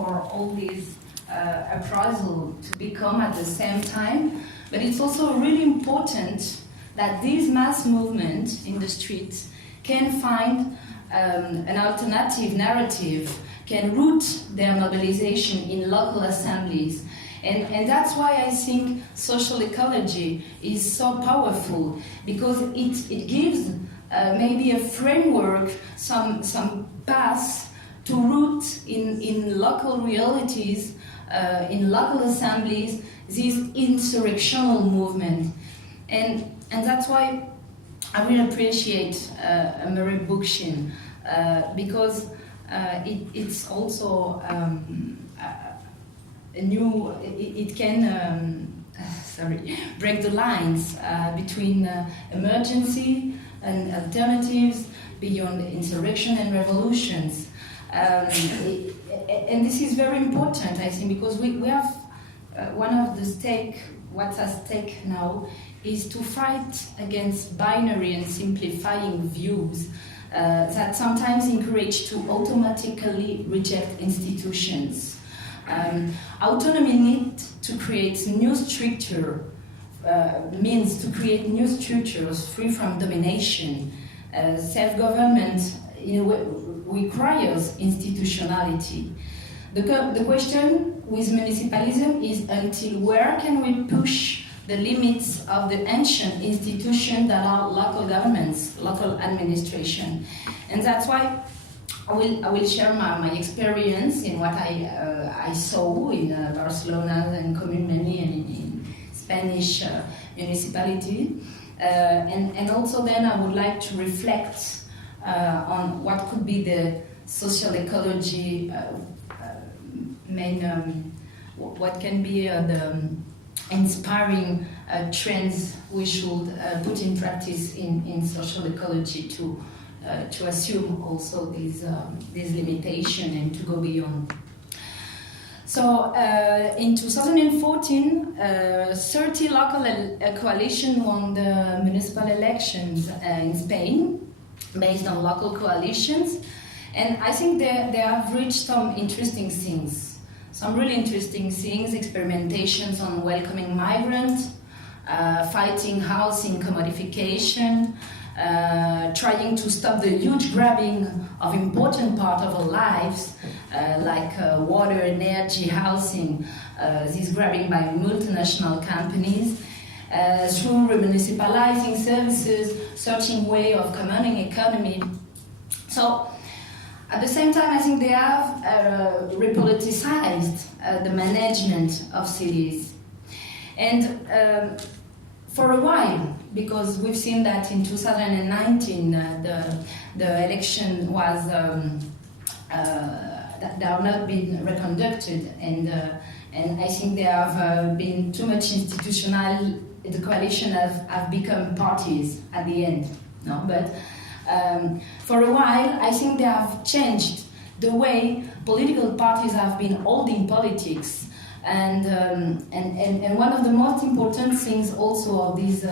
for all these appraisal to become at the same time, but it's also really important that this mass movement in the streets can find an alternative narrative, can root their mobilization in local assemblies. And that's why I think social ecology is so powerful, because it gives maybe a framework, some paths to root in local realities, in local assemblies, this insurrectional movement. And that's why I really appreciate Murray Bookchin, because it's also a new, it can break the lines between emergency and alternatives beyond insurrection and revolutions. And this is very important, I think, because we have one of the what's at stake now is to fight against binary and simplifying views that sometimes encourage to automatically reject institutions. Autonomy needs to create new structure, means to create new structures free from domination. Self-government requires institutionality. The question with municipalism is until where can we push the limits of the ancient institutions that are local governments, local administration. And that's why I will share my experience in what I saw in Barcelona and Community and in Spanish municipality. And also then I would like to reflect on what could be the social ecology what can be the inspiring trends we should put in practice in social ecology to assume also these limitations and to go beyond. So in 2014, 30 local coalitions won the municipal elections in Spain based on local coalitions, and I think they have reached some interesting things. Some really interesting things, experimentations on welcoming migrants, fighting housing commodification, trying to stop the huge grabbing of important part of our lives, like water, energy, housing, this grabbing by multinational companies, through remunicipalizing services, searching way of commanding economy. So, at the same time, I think they have repoliticized the management of cities. And for a while, because we've seen that in 2019, the election was, they have not been reconducted, and I think they have been too much institutional. The coalition have become parties at the end, no? But for a while, I think they have changed the way political parties have been holding politics, and one of the most important things also of this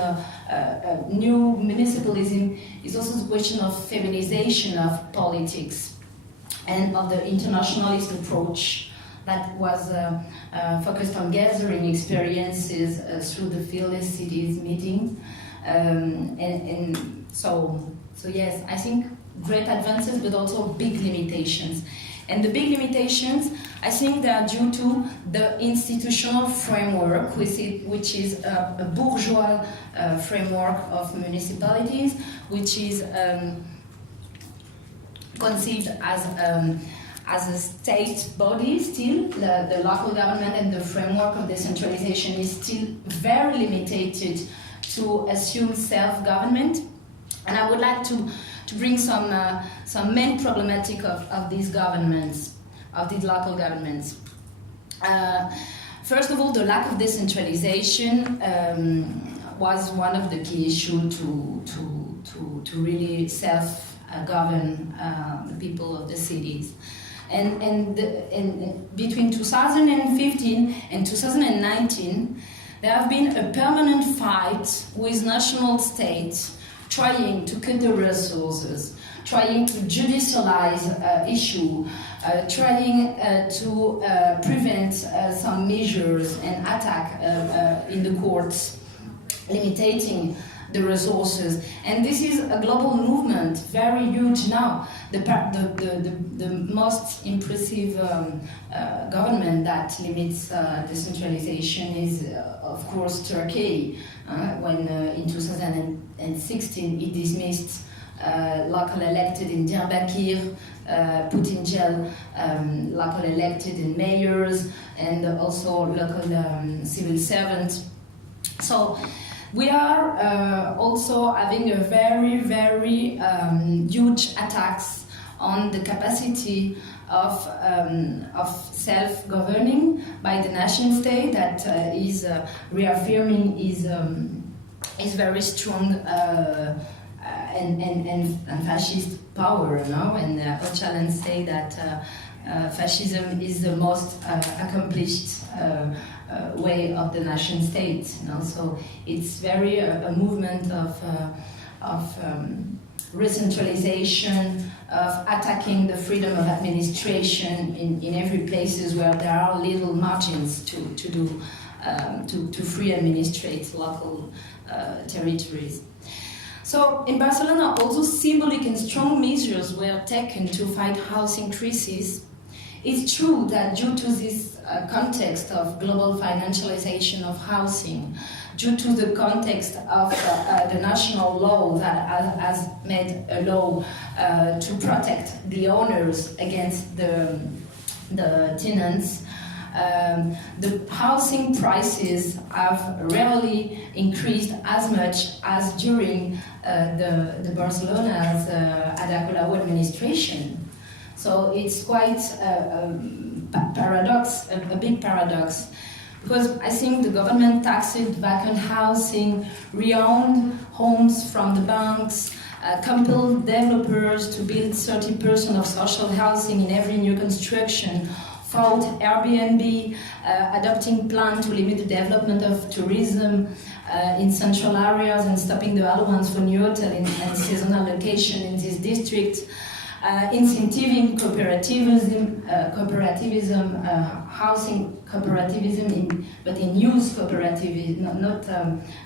new municipalism is also the question of feminization of politics and of the internationalist approach that was focused on gathering experiences through the fearless cities meeting, and so yes, I think great advances, but also big limitations. And the big limitations, I think they are due to the institutional framework, which is a bourgeois framework of municipalities, which is conceived as a state body still. The local government and the framework of decentralization is still very limited to assume self-government. And I would like to bring some main problematic of these governments, of these local governments. First of all, the lack of decentralization was one of the key issues to really self-govern the people of the cities. And between 2015 and 2019, there have been a permanent fight with national states trying to cut the resources, trying to judicialize issue, trying to prevent some measures and attack in the courts, limiting the resources. And this is a global movement, very huge now. The most impressive government that limits decentralization is, of course, Turkey. When in 2016 it dismissed local elected in Diyarbakir, put in jail local elected in mayors and also local civil servants. So we are also having a very, very huge attacks on the capacity of self-governing by the nation state that is reaffirming is very strong and fascist power, no? And Öcalan say that fascism is the most accomplished way of the nation state. You know? So it's very a movement of recentralization, of attacking the freedom of administration in every places where there are little margins to free administrate local territories. So in Barcelona, also symbolic and strong measures were taken to fight housing crisis. It's true that due to this context of global financialization of housing, due to the context of the national law that has made a law to protect the owners against the tenants, the housing prices have rarely increased as much as during the Barcelona's Ada Colau administration. So it's quite a big paradox, because I think the government taxed vacant housing, re-owned homes from the banks, compelled developers to build 30% of social housing in every new construction, fought Airbnb, adopting plan to limit the development of tourism in central areas and stopping the allowance for new hotel and seasonal location in this district, incentivizing cooperativism, housing cooperativism, but in use cooperativism, not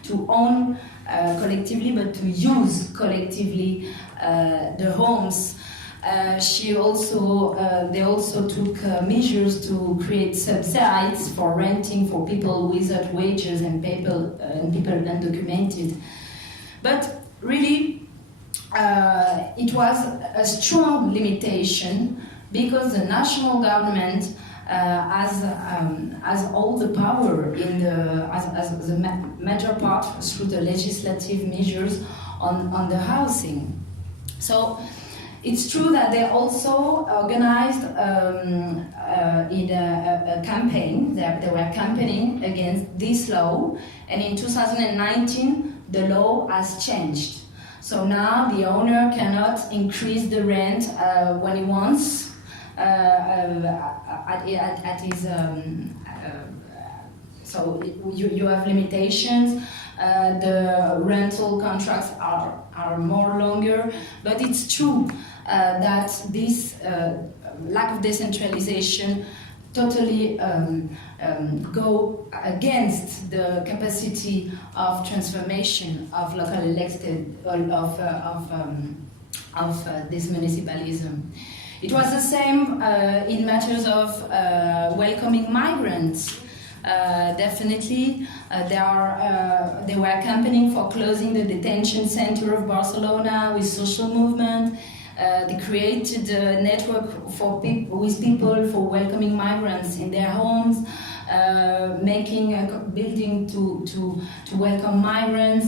to own collectively, but to use collectively the homes. They also took measures to create subsidies for renting for people without wages and people undocumented. But really, it was a strong limitation because the national government has all the power as the major part through the legislative measures on the housing. So it's true that they also organized in a campaign. They were campaigning against this law, and in 2019 the law has changed. So now the owner cannot increase the rent when he wants at his. So you have limitations. The rental contracts are more longer, but it's true that this lack of decentralization totally go against the capacity of transformation of local elected of this municipalism. It was the same in matters of welcoming migrants. Definitely, they were campaigning for closing the detention center of Barcelona with social movement. They created a network for people for welcoming migrants in their homes, making a building to welcome migrants,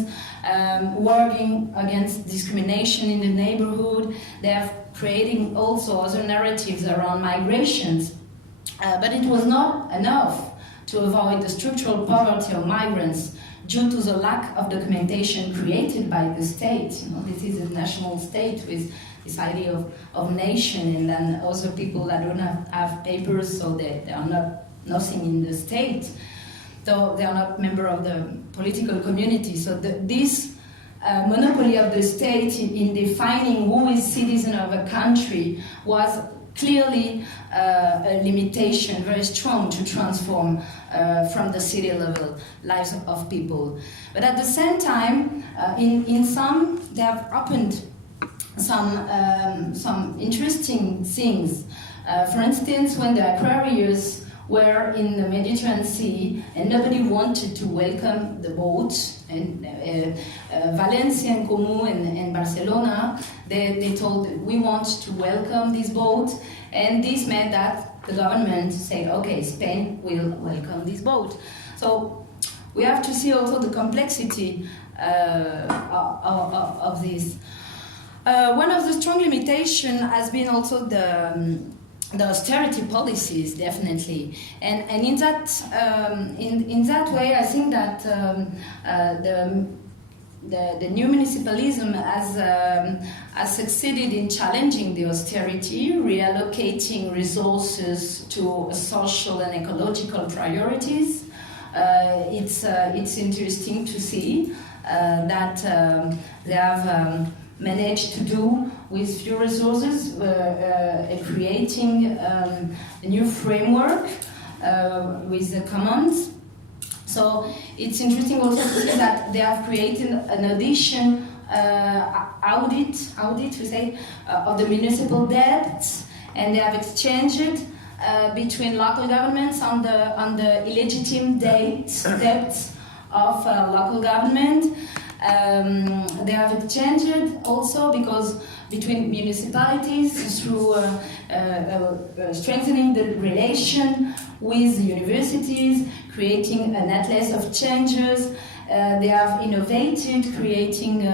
working against discrimination in the neighborhood. They are creating also other narratives around migrations, but it was not enough to avoid the structural poverty of migrants due to the lack of documentation created by the state. You know, this is a national state with this idea of nation, and then also people that don't have papers, so they are not nothing in the state, though they are not member of the political community. So this monopoly of the state in defining who is citizen of a country was clearly a limitation, very strong, to transform from the city level lives of people. But at the same time, in some, they have opened some interesting things. For instance, when the Aquarius were in the Mediterranean Sea and nobody wanted to welcome the boats, and Valencia and Como and Barcelona, they told, we want to welcome this boat, and this meant that the government said, okay, Spain will welcome this boat. So we have to see also the complexity of this. One of the strong limitations has been also the austerity policies, definitely, and in that way, I think that the new municipalism has succeeded in challenging the austerity, reallocating resources to social and ecological priorities. It's interesting to see that they have managed to do with few resources, creating a new framework with the commons. So it's interesting also to see that they have created an audition audit we say, of the municipal debts, and they have exchanged between local governments on the illegitimate debts of local government. They have exchanged also because between municipalities through strengthening the relation with the universities, creating an atlas of changes. They have innovated, creating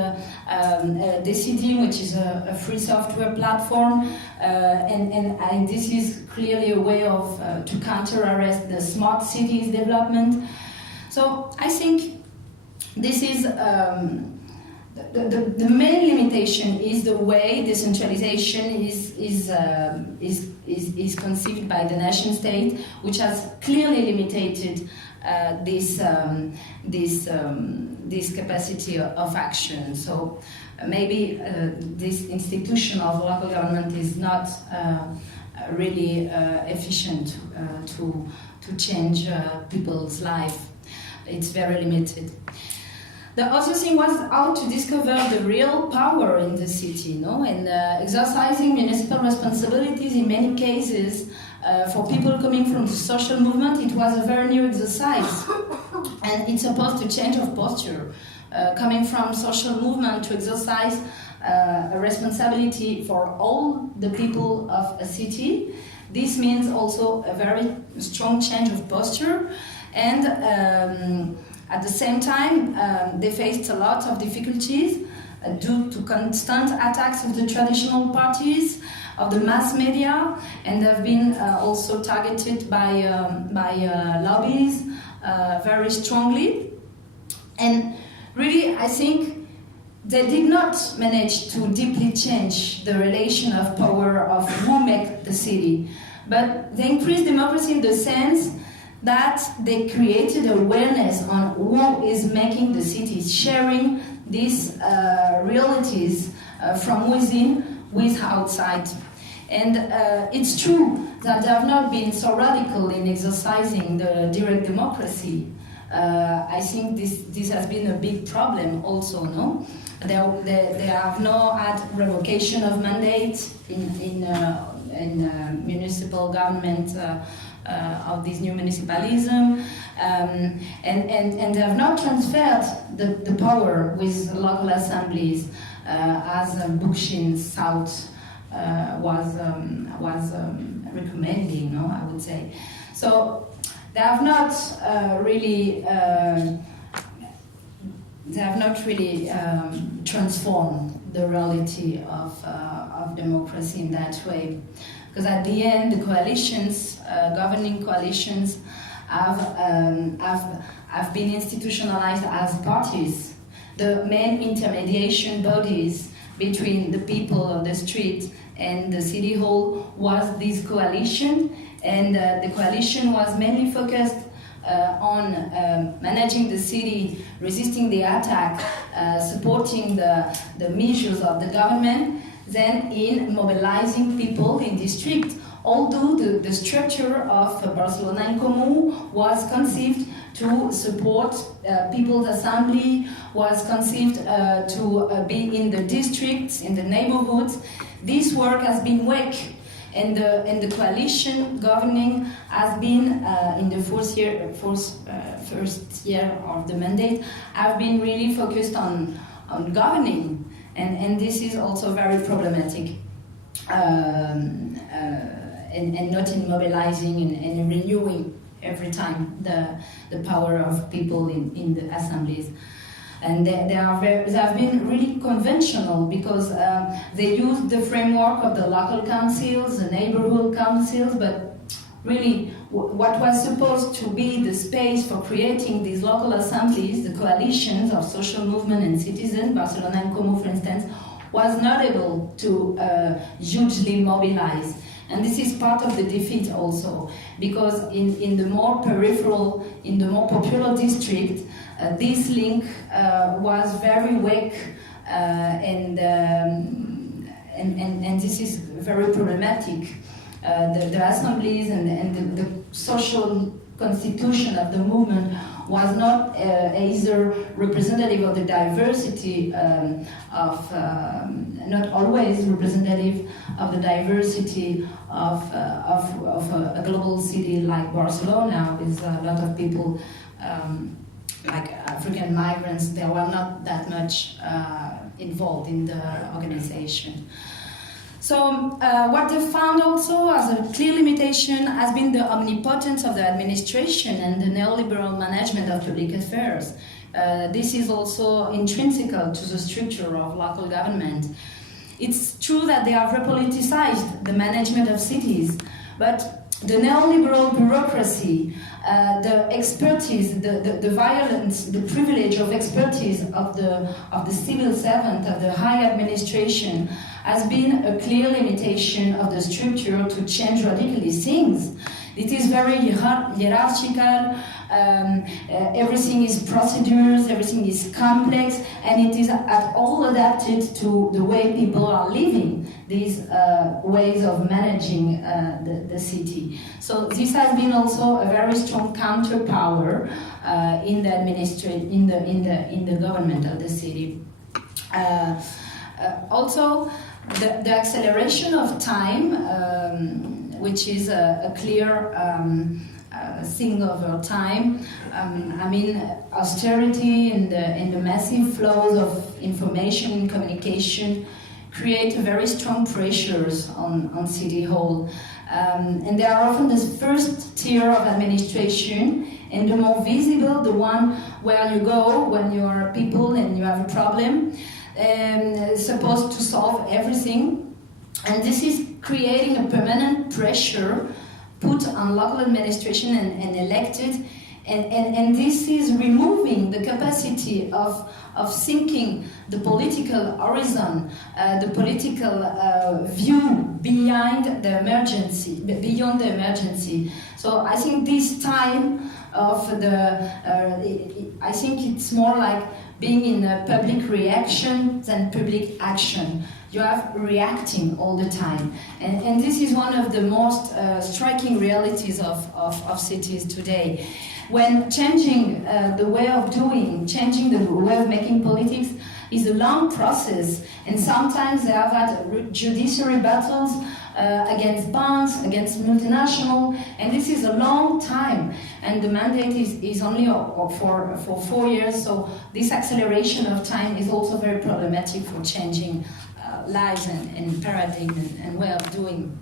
Decidim, which is a free software platform, and this is clearly a way of to counter-arrest the smart cities development. So I think this is the main limitation is the way decentralization is conceived by the nation state, which has clearly limited this capacity of action. So maybe this institution of local government is not really efficient to change people's life. It's very limited. The other thing was how to discover the real power in the city, and exercising municipal responsibilities in many cases for people coming from the social movement. It was a very new exercise, and it's supposed to change of posture, coming from social movement to exercise a responsibility for all the people of a city. This means also a very strong change of posture, and at the same time, they faced a lot of difficulties due to constant attacks of the traditional parties, of the mass media, and they've been also targeted by lobbies very strongly. And really, I think they did not manage to deeply change the relation of power of who make the city, but they increased democracy in the sense that they created awareness on who is making the cities, sharing these realities from within with outside. And it's true that they have not been so radical in exercising the direct democracy. I think this has been a big problem also, no? They have not had revocation of mandates in municipal government of this new municipalism, and they have not transferred the power with local assemblies, as Bookchin South was recommending, I would say. So they have not really transformed the reality of democracy in that way. Because at the end, the coalitions, governing coalitions, have been institutionalized as parties. The main intermediation bodies between the people on the street and the city hall was this coalition, and the coalition was mainly focused on managing the city, resisting the attack, supporting the measures of the government. than in mobilizing people in districts. Although the structure of Barcelona en Comú was conceived to support people's assembly, was conceived to be in the districts, in the neighborhoods, this work has been weak. And the coalition governing has been, in the first year of the mandate, have been really focused on governing. And this is also very problematic. And not in mobilizing and renewing every time the power of people in the assemblies. And they have been really conventional because they use the framework of the local councils, the neighborhood councils, but really what was supposed to be the space for creating these local assemblies, the coalitions of social movement and citizens, Barcelona en Comú for instance, was not able to hugely mobilize. And this is part of the defeat also, because in the more peripheral, in the more popular district, this link was very weak, and this is very problematic. The assemblies and the social constitution of the movement was not either representative of the diversity not always representative of the diversity of a global city like Barcelona, with a lot of people like African migrants. They were not that much involved in the organization. So what they found also as a clear limitation has been the omnipotence of the administration and the neoliberal management of public affairs. This is also intrinsical to the structure of local government. It's true that they have repoliticized the management of cities, but the neoliberal bureaucracy, the expertise, the violence, the privilege of expertise of the civil servant, of the high administration, has been a clear limitation of the structure to change radically things. It is very hierarchical, everything is procedures, everything is complex, and it is at all adapted to the way people are living, these ways of managing the city. So this has been also a very strong counterpower in the in the government of the city. Also, the acceleration of time, which is a clear thing over time. I mean, austerity and the massive flows of information and communication create very strong pressures on City Hall. And they are often the first tier of administration, and the more visible, the one where you go when you are people and you have a problem, supposed to solve everything. And this is creating a permanent pressure put on local administration and elected, and this is removing the capacity of thinking the political horizon, the political view beyond the emergency. So I think this time of I think it's more like being in a public reaction than public action. You have reacting all the time. And this is one of the most striking realities of cities today. When changing the way of doing, changing the way of making politics is a long process, and sometimes they have had judiciary battles against banks, against multinational, and this is a long time, and the mandate is only for 4 years, so this acceleration of time is also very problematic for changing lives and paradigm and way of doing.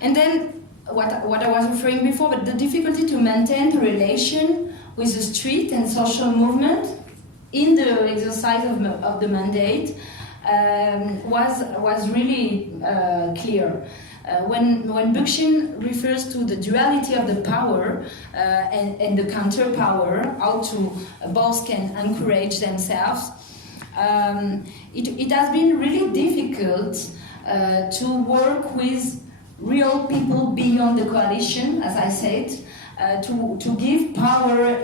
And then what I was referring before, but the difficulty to maintain the relation with the street and social movement in the exercise of the mandate was really clear. When Bookchin refers to the duality of the power and the counter-power, how to both can encourage themselves, it has been really difficult to work with real people beyond the coalition, as I said, to give power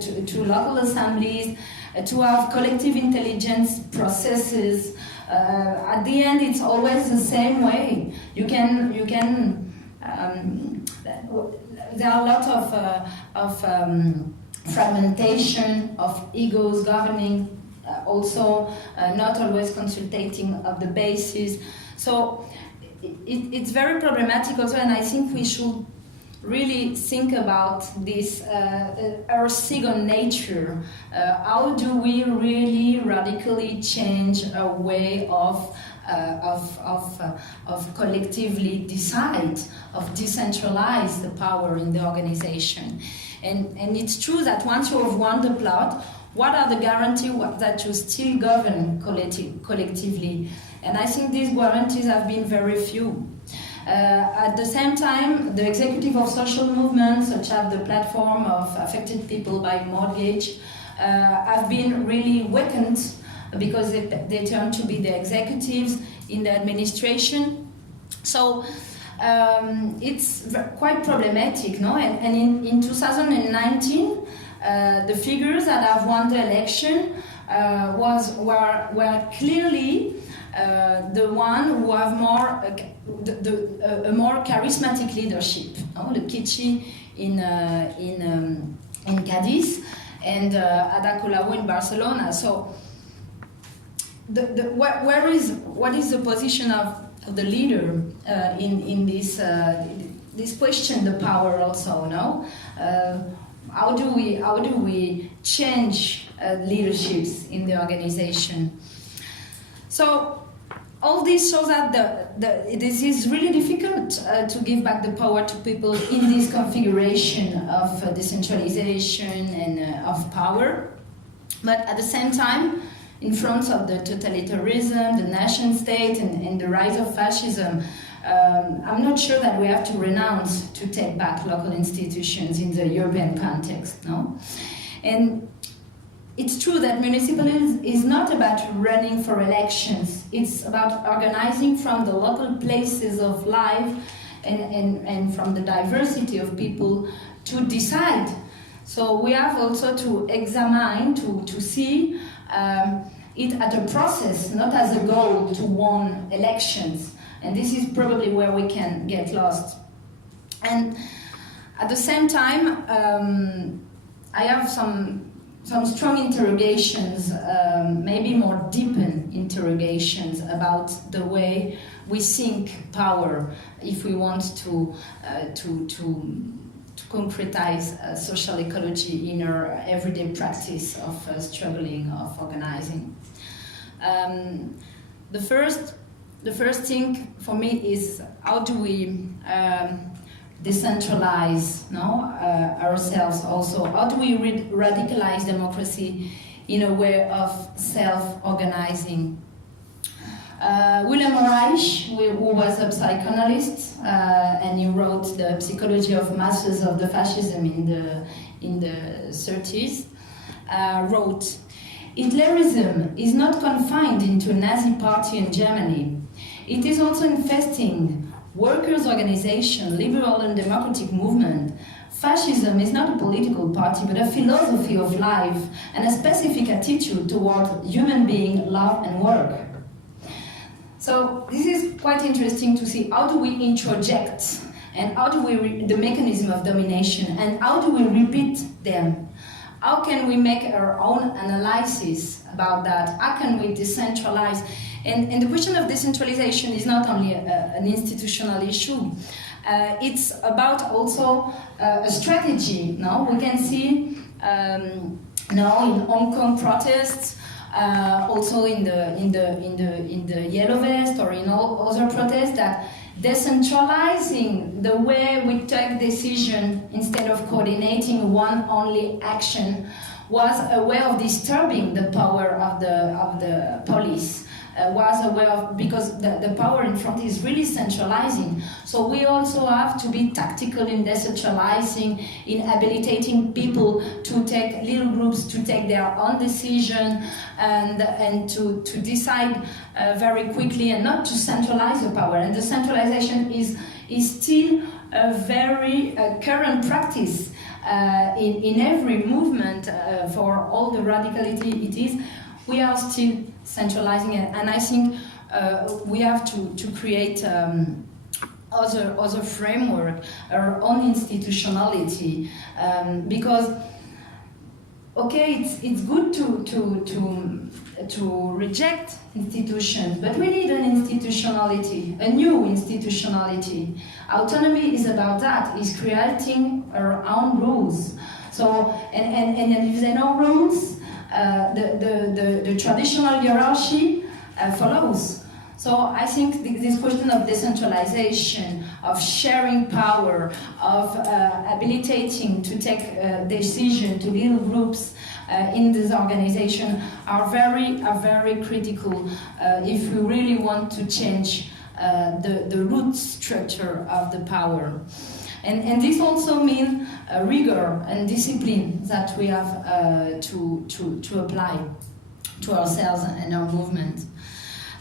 to local assemblies, to have collective intelligence processes, At the end, it's always the same way. There are a lot of fragmentation, of egos governing, also not always consultating of the basis. So it's very problematic also, and I think we should really think about this our second nature. How do we really radically change our way of collectively decide, of decentralize the power in the organization? And it's true that once you have won the plot, what are the guarantees that you still govern collectively? And I think these guarantees have been very few. At the same time, the executive of social movements, such as the platform of affected people by mortgage, have been really weakened because they turn to be the executives in the administration. So it's quite problematic, no? And in 2019, the figures that have won the election were clearly the one who have a more charismatic leadership. No? The Kichi in Cadiz and Ada Colau in Barcelona. So what is the position of the leader in this question, the power also, no? How do we change leaderships in the organization? So all this shows that this is really difficult to give back the power to people in this configuration of decentralization and of power. But at the same time, in front of the totalitarianism, the nation state, and the rise of fascism, I'm not sure that we have to renounce to take back local institutions in the European context, no? And it's true that municipalism is not about running for elections. It's about organizing from the local places of life and from the diversity of people to decide. So we have also to examine, to see it as a process, not as a goal to win elections. And this is probably where we can get lost. And at the same time, I have some strong interrogations, maybe more deepened interrogations about the way we think power, if we want to concretize social ecology in our everyday practice of struggling, of organizing. The first thing for me is how do we decentralize ourselves also? How do we radicalize democracy in a way of self-organizing? William Reich, who was a psychoanalyst, and he wrote the Psychology of Masses of the Fascism in the 30s, wrote, "Hitlerism is not confined into Nazi party in Germany. It is also infesting workers' organization, liberal and democratic movement. Fascism is not a political party, but a philosophy of life and a specific attitude toward human being, love and work." So this is quite interesting to see how do we introject and how do we the mechanism of domination and how do we repeat them? How can we make our own analysis about that? How can we decentralize? And the question of decentralization is not only an institutional issue. It's about also a strategy. No, we can see now in Hong Kong protests, also in the Yellow Vest or in all other protests, that decentralizing the way we take decision instead of coordinating one only action was a way of disturbing the power of the police. Was aware of, because the power in front is really centralizing. So we also have to be tactical in decentralizing, in habilitating people to take little groups to take their own decision and to decide very quickly and not to centralize the power. And the centralization is still a very current practice in every movement for all the radicality it is. We are still centralizing it. And I think we have to create other framework, our own institutionality, because okay, it's good to reject institutions, but we need an institutionality, a new institutionality. Autonomy is about that, is creating our own rules. So, and if there are no rules, the traditional hierarchy follows. So I think this question of decentralization, of sharing power, of habilitating to take decision to little groups in this organization are very critical if we really want to change the root structure of the power. And this also means rigor and discipline that we have to apply to ourselves and our movement.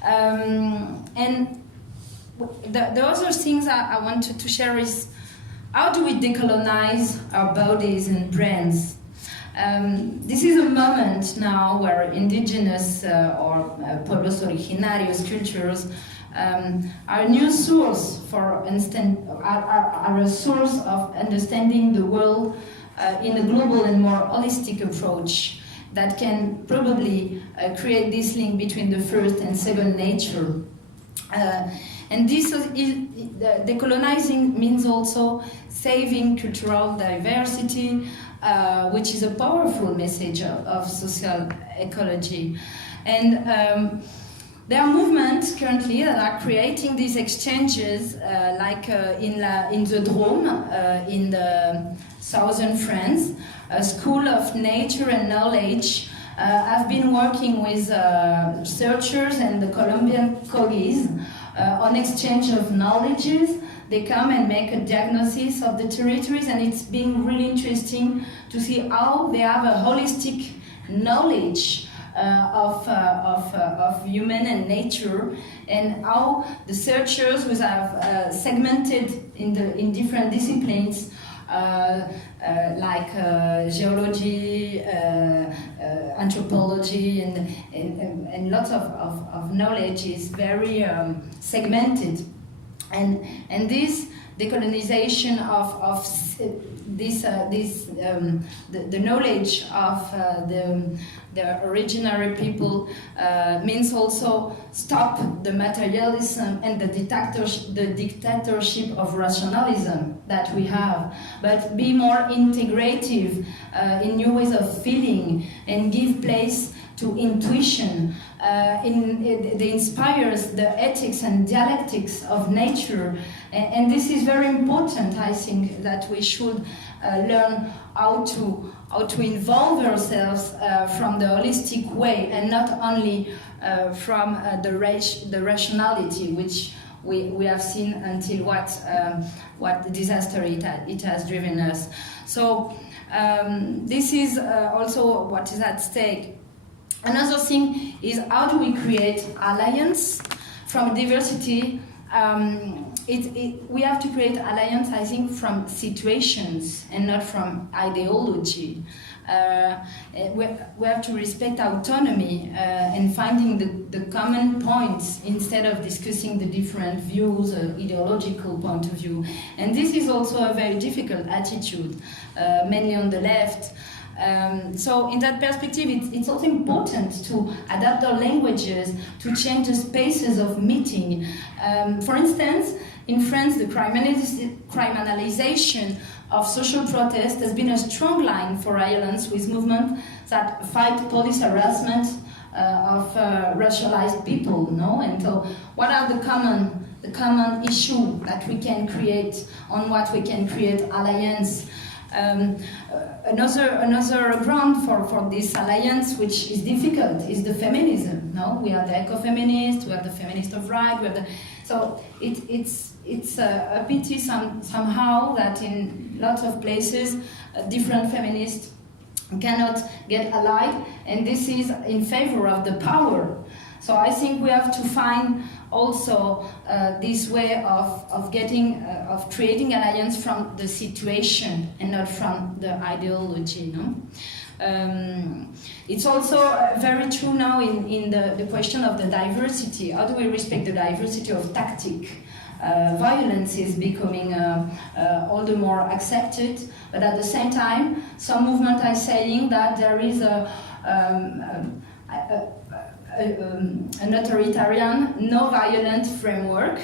And the other things I wanted to share is how do we decolonize our bodies and brains? This is a moment now where indigenous or pueblos originarios cultures are a new source for are a source of understanding the world in a global and more holistic approach that can probably create this link between the first and second nature. And this decolonizing means also saving cultural diversity, which is a powerful message of social ecology. And there are movements currently that are creating these exchanges, like in the Drôme, in the southern France, a school of nature and knowledge. I've been working with researchers and the Colombian colleagues on exchange of knowledges. They come and make a diagnosis of the territories, and it's been really interesting to see how they have a holistic knowledge of human and nature, and how the searchers who have segmented in different disciplines like geology, anthropology, and lots of knowledge is very segmented, and this decolonization of the knowledge of the originary people means also stop the materialism and the dictatorship of rationalism that we have, but be more integrative in new ways of feeling and give place to intuition. It inspires the ethics and dialectics of nature, and this is very important. I think that we should learn how to involve ourselves from the holistic way, and not only from the rationality, which we have seen until what disaster it has driven us. So this is also what is at stake. Another thing is, how do we create alliance from diversity? We have to create alliance, I think, from situations and not from ideology. We have to respect autonomy and finding the common points instead of discussing the different views or ideological point of view. And this is also a very difficult attitude, mainly on the left. So in that perspective, it's also important to adapt our languages to change the spaces of meeting. For instance, in France, the criminalization of social protest has been a strong line for violence, with movements that fight police harassment of racialized people. No? And so what are the common issue that we can create, on what we can create alliance? Another ground for this alliance, which is difficult, is the feminism. No, we have the eco-feminists, we have the feminist of right, we have so it's a pity somehow that in lots of places different feminists cannot get allied, and this is in favor of the power. So I think we have to find also this way of creating alliance from the situation and not from the ideology. No? It's also very true now in the question of the diversity. How do we respect the diversity of tactic? Violence is becoming all the more accepted, but at the same time, some movements are saying that there is an authoritarian, no-violent framework,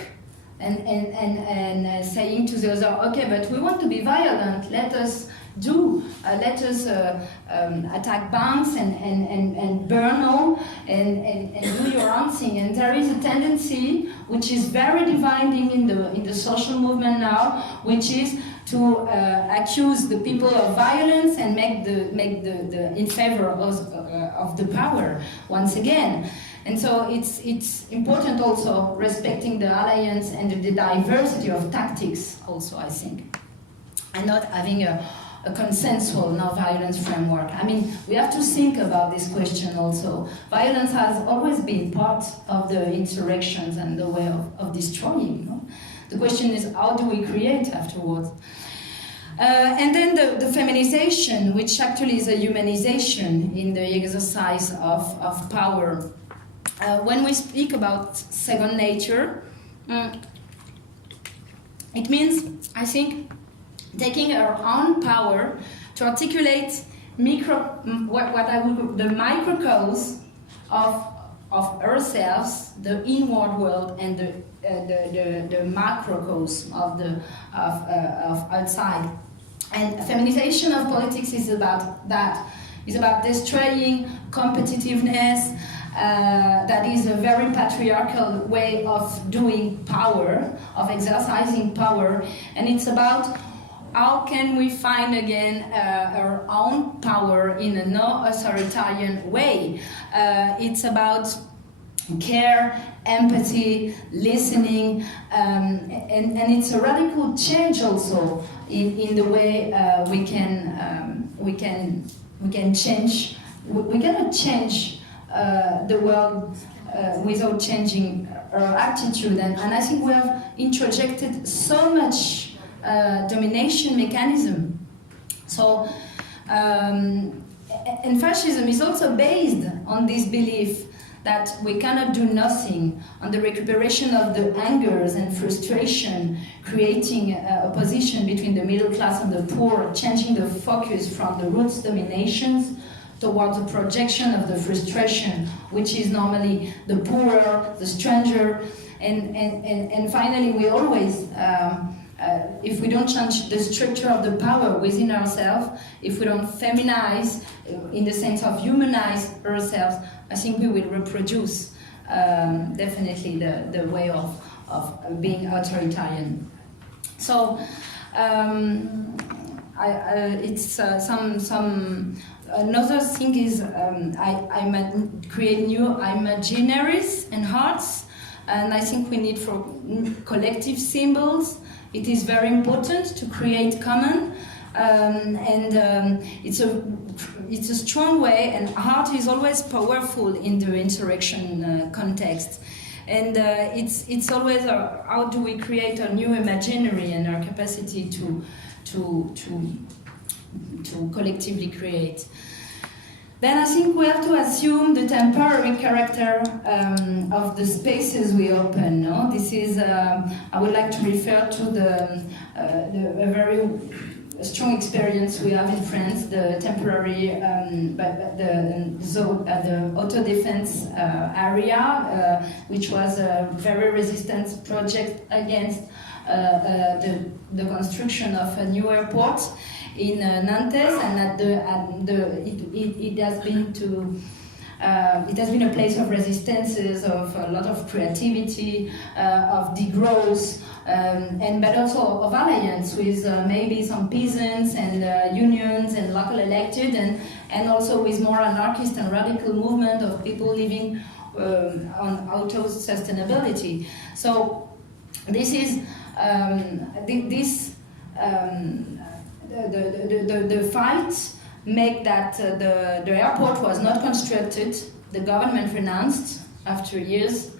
and saying to the other, okay, but we want to be violent, let us attack banks and burn all and do your own thing. And there is a tendency which is very dividing in the social movement now, which is to accuse the people of violence and make the in favor of the power once again. And so it's important also respecting the alliance and the diversity of tactics also, I think, and not having a consensual non-violence framework. I mean, we have to think about this question also. Violence has always been part of the insurrections and the way of destroying. You know? The question is, how do we create afterwards? And then the feminization, which actually is a humanization in the exercise of power. When we speak about second nature, it means, I think, taking our own power to articulate what I would call the microcosm of ourselves, the inward world, and the macrocosm of outside. And feminization of politics is about that. It's about destroying competitiveness. That is a very patriarchal way of doing power, of exercising power, and it's about how can we find again our own power in a no-authoritarian way. It's about care, empathy, listening, and it's a radical change also in the way we can change. We cannot change the world without changing our attitude, and I think we have introjected so much domination mechanism. So, and fascism is also based on this belief that we cannot do nothing, on the recuperation of the angers and frustration, creating opposition between the middle class and the poor, changing the focus from the roots dominations towards the projection of the frustration, which is normally the poorer, the stranger, and finally we always, if we don't change the structure of the power within ourselves, if we don't feminize, in the sense of humanize ourselves, I think we will reproduce definitely the way of being authoritarian. So it's another thing is I create new imaginaries and hearts, and I think we need for collective symbols. It is very important to create common, it's a strong way, and art is always powerful in the insurrection context. And it's always how do we create a new imaginary and our capacity to collectively create. Then I think we have to assume the temporary character of the spaces we open. No? This is, I would like to refer to a very strong experience we have in France, the temporary, the auto-defense area, which was a very resistant project against the construction of a new airport in Nantes, and it has been a place of resistances, of a lot of creativity, of degrowth, but also of alliance with maybe some peasants and unions and local elected, and also with more anarchist and radical movement of people living on auto-sustainability. So this is the fight make that the airport was not constructed. The government renounced after years,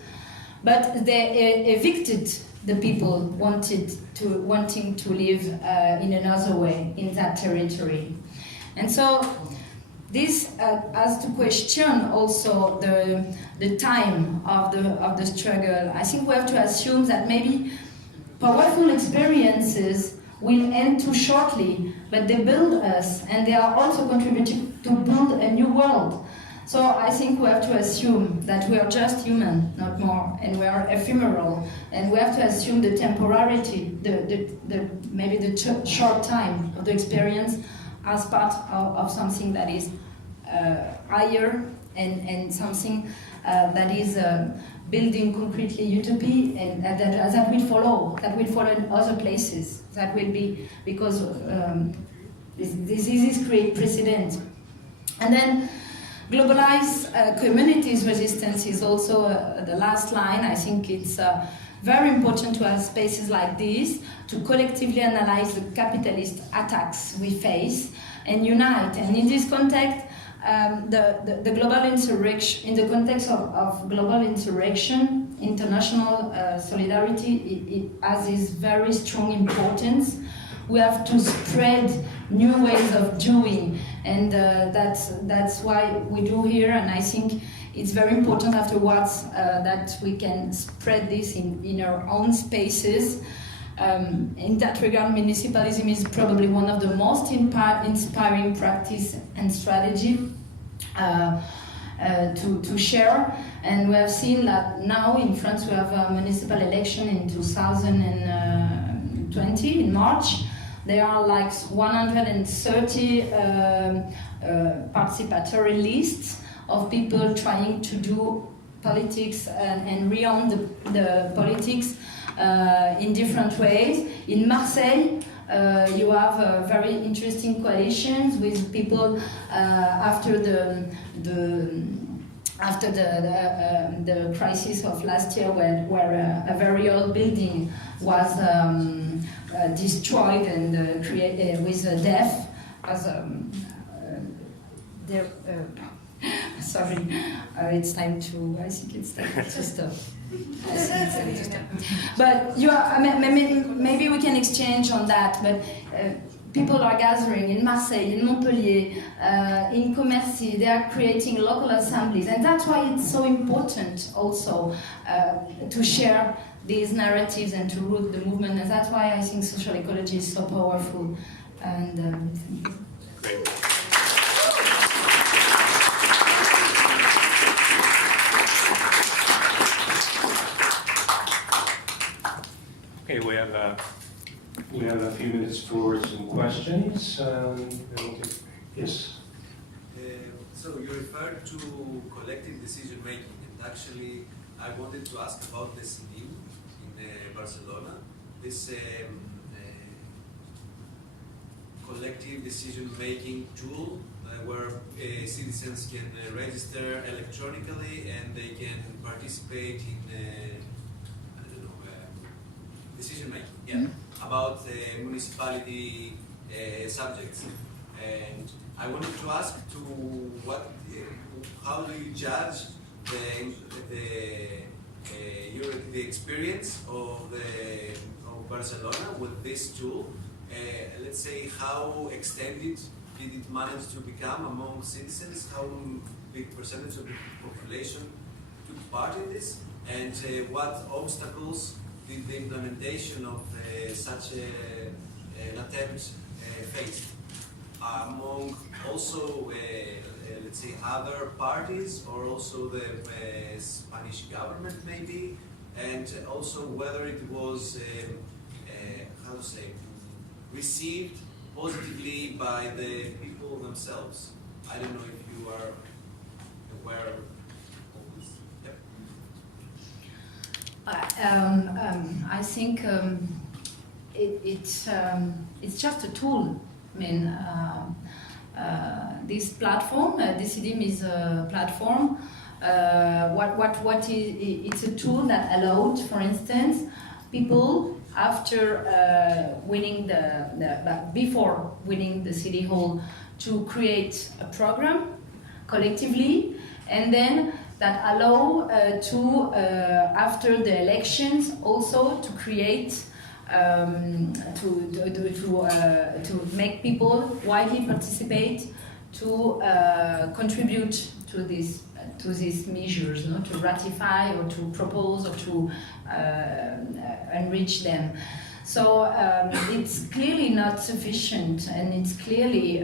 but they evicted the people wanting to live in another way in that territory. And so this has to question also the time of the struggle. I think we have to assume that maybe powerful experiences will end too shortly, but they build us, and they are also contributing to build a new world. So I think we have to assume that we are just human, not more, and we are ephemeral, and we have to assume the temporality, maybe the short time of the experience as part of something that is higher and something that is building concretely utopia, and that will follow in other places. That will be because this create precedent, and then. Globalized communities resistance is also the last line. I think it's very important to have spaces like this to collectively analyze the capitalist attacks we face and unite. And in this context, the global insurrection, in the context of global insurrection, international solidarity, it has this very strong importance. We have to spread new ways of doing, and that's why we do here. And I think it's very important afterwards that we can spread this in our own spaces. In that regard, municipalism is probably one of the most inspiring practice and strategy to share. And we have seen that now in France we have a municipal election in 2020 in March. There are like 130 participatory lists of people trying to do politics and reown the politics in different ways. In Marseille, you have very interesting coalitions with people after the crisis of last year, where a very old building was destroyed and created with death as sorry, it's time to. I think it's time to stop. But you are, maybe we can exchange on that. But people are gathering in Marseille, in Montpellier, in Commercy. They are creating local assemblies, and that's why it's so important also to share these narratives and to root the movement. And that's why I think social ecology is so powerful. And great. Okay, we have a few minutes for some questions. Yes. So you referred to collective decision making, and actually I wanted to ask about the CD in Barcelona. This collective decision making tool where citizens can register electronically and they can participate in decision making, yeah, about municipality subjects. And I wanted to ask how do you judge the experience of Barcelona with this tool? Let's say, how extended did it manage to become among citizens? How big percentage of the population took part in this? And what obstacles did the implementation of such an attempt face? Among also, let's say, other parties, or also the Spanish government maybe, and also whether it was, how to say, received positively by the people themselves. I don't know if you are aware of this. Yep. I think it's just a tool. I mean, this platform, Decidim is a platform. It's a tool that allowed, for instance, people after before winning the city hall to create a program collectively, and then that allow after the elections also to create to make people widely participate to contribute to these measures, no? To ratify or to propose or to enrich them. So it's clearly not sufficient, and it's clearly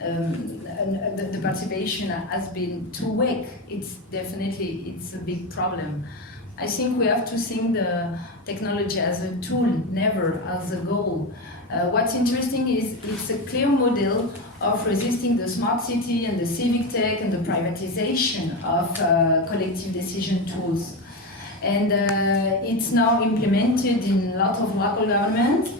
the participation has been too weak. It's a big problem. I think we have to think the technology as a tool, never as a goal. What's interesting is it's a clear model of resisting the smart city and the civic tech and the privatization of collective decision tools. And it's now implemented in a lot of local government,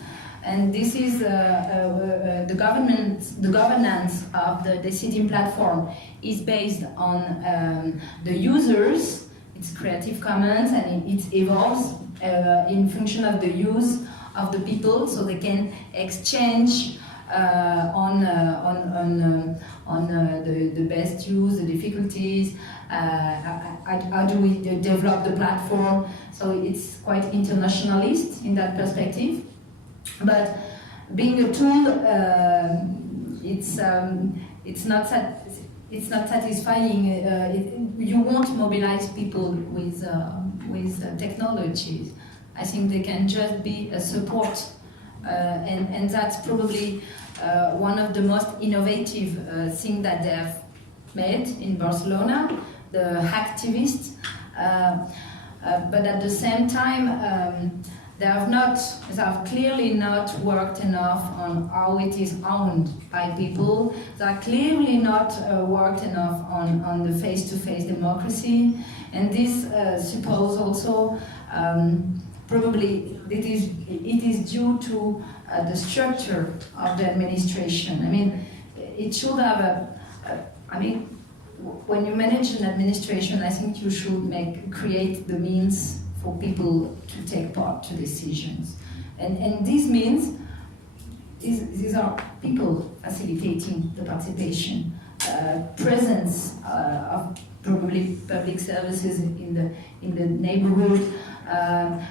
and this is the governance of the decision platform is based on the users. It's Creative Commons, and it evolves in function of the use of the people, so they can exchange on the best use, the difficulties, how do we develop the platform. So it's quite internationalist in that perspective. But being a tool, it's not satisfying. You won't mobilize people with technologies. I think they can just be a support, and that's probably one of the most innovative things that they have made in Barcelona, the hacktivists. But at the same time, they have clearly not worked enough on how it is owned by people. They are clearly not worked enough on the face-to-face democracy, and this suppose also probably it is due to the structure of the administration. I mean, it should have when you manage an administration, I think you should create the means for people to take part to decisions. And these means, these are people facilitating the participation, presence of probably public services in the neighborhood,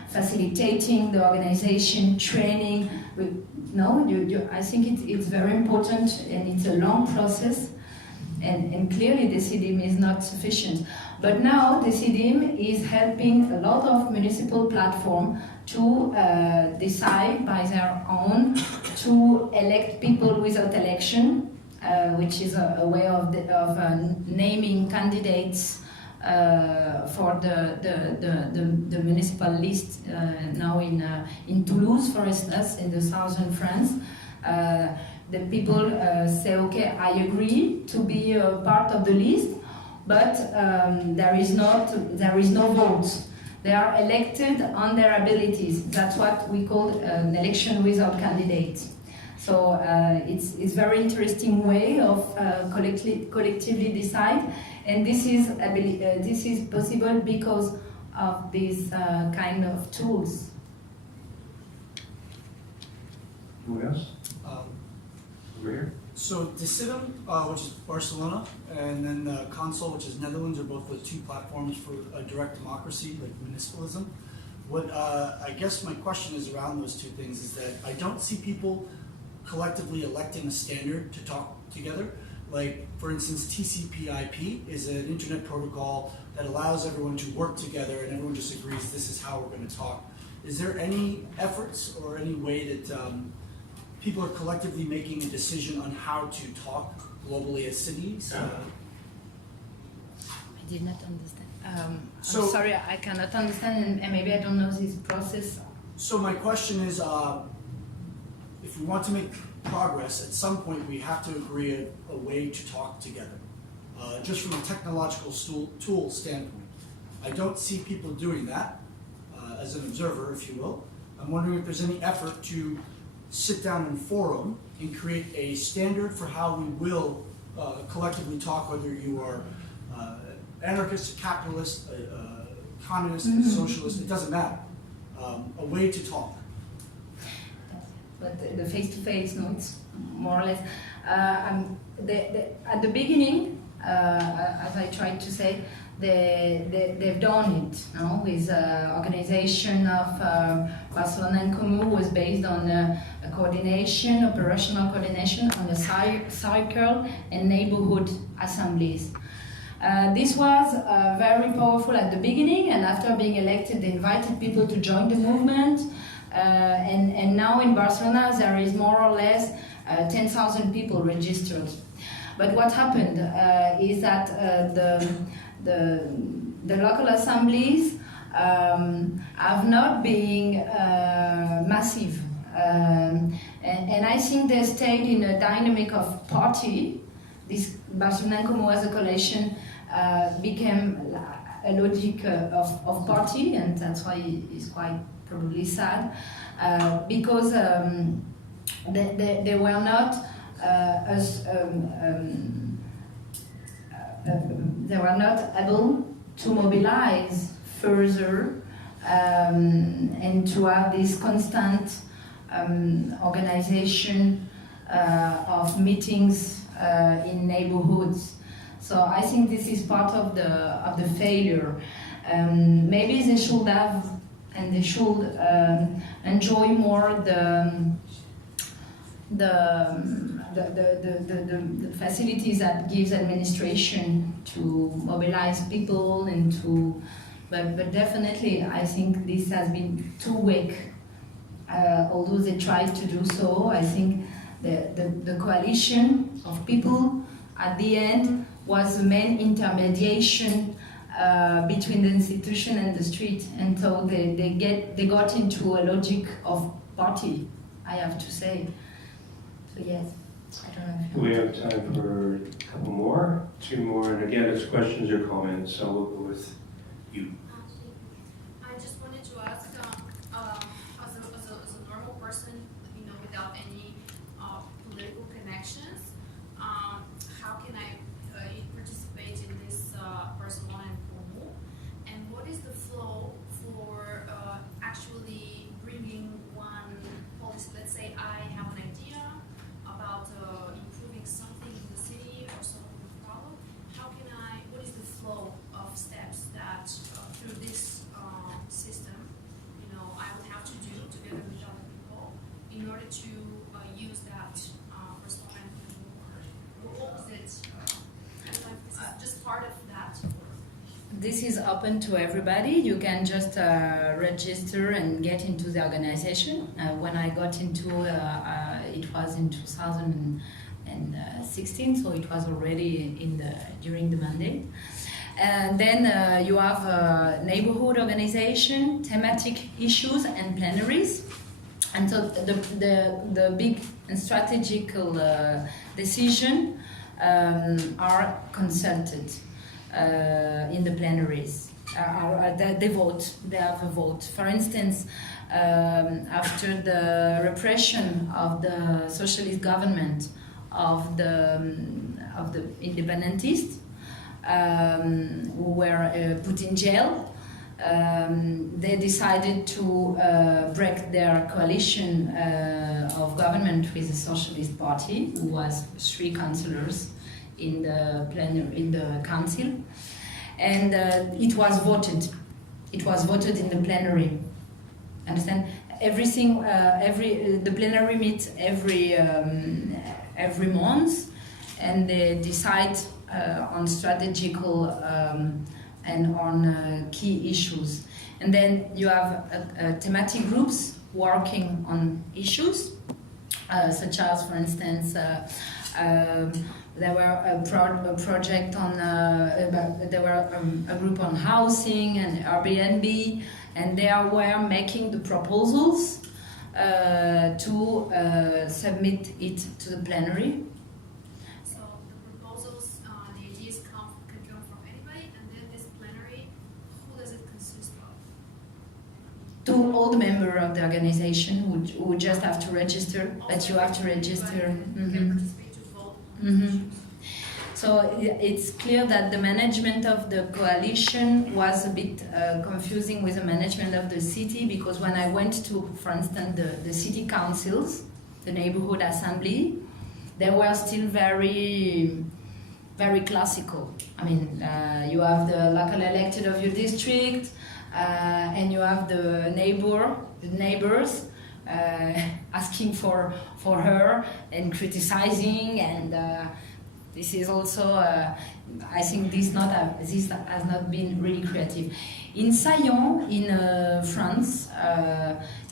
facilitating the organization, training. I think it's very important, and it's a long process. And clearly the CDM is not sufficient. But now the CDM is helping a lot of municipal platforms to decide by their own to elect people without election, which is a way of naming candidates for the municipal list now in Toulouse, for instance, in the southern France. The people say, okay, I agree to be a part of the list, but there is no vote. They are elected on their abilities. That's what we call an election without candidate. So it's very interesting way of collectively decide, and this is possible because of these kind of tools. Who else? Over here. So Decidem, which is Barcelona, and then Consol, which is Netherlands, are both the two platforms for a direct democracy, like municipalism. What I guess my question is around those two things is that I don't see people collectively electing a standard to talk together. Like, for instance, TCP/IP is an internet protocol that allows everyone to work together, and everyone just agrees this is how we're going to talk. Is there any efforts or any way that people are collectively making a decision on how to talk globally as cities? I did not understand. I'm sorry, I cannot understand, and maybe I don't know this process. So my question is, if we want to make progress, at some point we have to agree a way to talk together, just from a technological tool standpoint. I don't see people doing that, as an observer, if you will. I'm wondering if there's any effort to sit down in forum and create a standard for how we will collectively talk, whether you are anarchist, capitalist, communist, socialist, it doesn't matter. A way to talk. But the face-to-face, no, it's more or less. At the beginning, as I tried to say, they've done it, with organization of Barcelona and Comú was based on a coordination, operational coordination on the circle and neighborhood assemblies. This was very powerful at the beginning, and after being elected, they invited people to join the movement. And now in Barcelona, there is more or less 10,000 people registered. But what happened is that the local assemblies have not been massive. And I think they stayed in a dynamic of party. This Barcelona Como as a coalition became a logic of party, and that's why it's quite probably sad, because they were not they were not able to mobilize further and to have this constant organization of meetings in neighborhoods. So I think this is part of the failure. Maybe they should have, and they should enjoy more the facilities that gives administration to mobilize people and to, but definitely I think this has been too weak. Although they tried to do so, I think the coalition of people at the end was the main intermediation between the institution and the street, and so they got into a logic of party, I have to say. So yes, I don't know if you We have time for a couple more, 2 more, and again, it's questions or comments, so we'll go with you. I just wanted to ask, as a normal person, without any political connections, how can I participate in this Barcelona and Como? And what is the flow for actually bringing one policy? Let's say I have an idea about improving something in the city or solving a problem. What is the flow of steps that through this system, I would have to do together with other people in order to use that Barcelona and Como? What was it? This is just part of that. This is open to everybody. You can just register and get into the organization. When I got into it was in 2016, so it was already during the mandate. And then you have a neighborhood organization, thematic issues, and plenaries. And so the big and strategical decision are consulted in the plenaries. They vote. They have a vote. For instance, after the repression of the socialist government of the independentists who were put in jail, they decided to break their coalition of government with the Socialist Party, who was 3 councillors in the council, and it was voted. It was voted in the plenary. Understand? Everything. The plenary meets every month, and they decide on strategical and on key issues. And then you have thematic groups working on issues, such as, for instance, there were a project on, there were a group on housing and Airbnb, and they were making the proposals to submit it to the plenary. So the proposals, the ideas can come from anybody, and then this plenary, who does it consist of? To all the members of the organization who just have to register, but you have to register. Can participate to vote on Mm-hmm. So it's clear that the management of the coalition was a bit confusing with the management of the city, because when I went to, for instance, the city councils, the neighborhood assembly, they were still very, very classical. I mean, you have the local elected of your district, and you have the neighbors, asking for her and criticizing, and this is also, I think this has not been really creative. In Saillon, in France,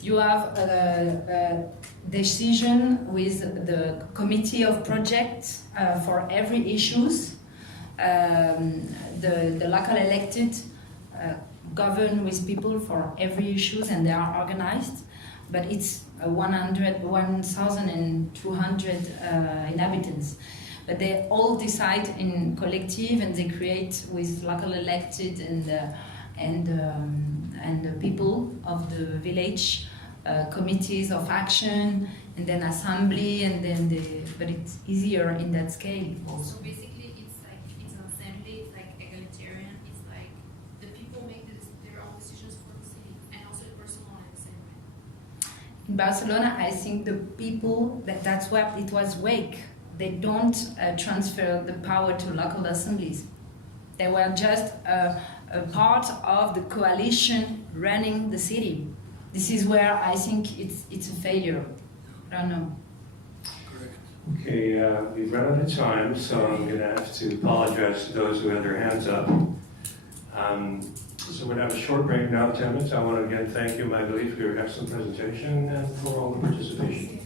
you have a decision with the committee of projects for every issues. The local elected govern with people for every issues, and they are organized. But it's 1,200 inhabitants. But they all decide in collective, and they create with local elected and the people of the village committees of action, and then assembly, and then but it's easier in that scale also. So basically, it's an assembly, it's like egalitarian. It's like the people make their own decisions for the city, and also the Barcelona in the same way. In Barcelona, I think the people, that's what it was wake. They don't transfer the power to local assemblies. They were just a part of the coalition running the city. This is where I think it's a failure. I don't know. Okay, we've run out of time, so I'm going to have to apologize to those who had their hands up. So we're going to have a short break now, 10 minutes. I want to again thank you, Magali, for your excellent presentation and for all the participation.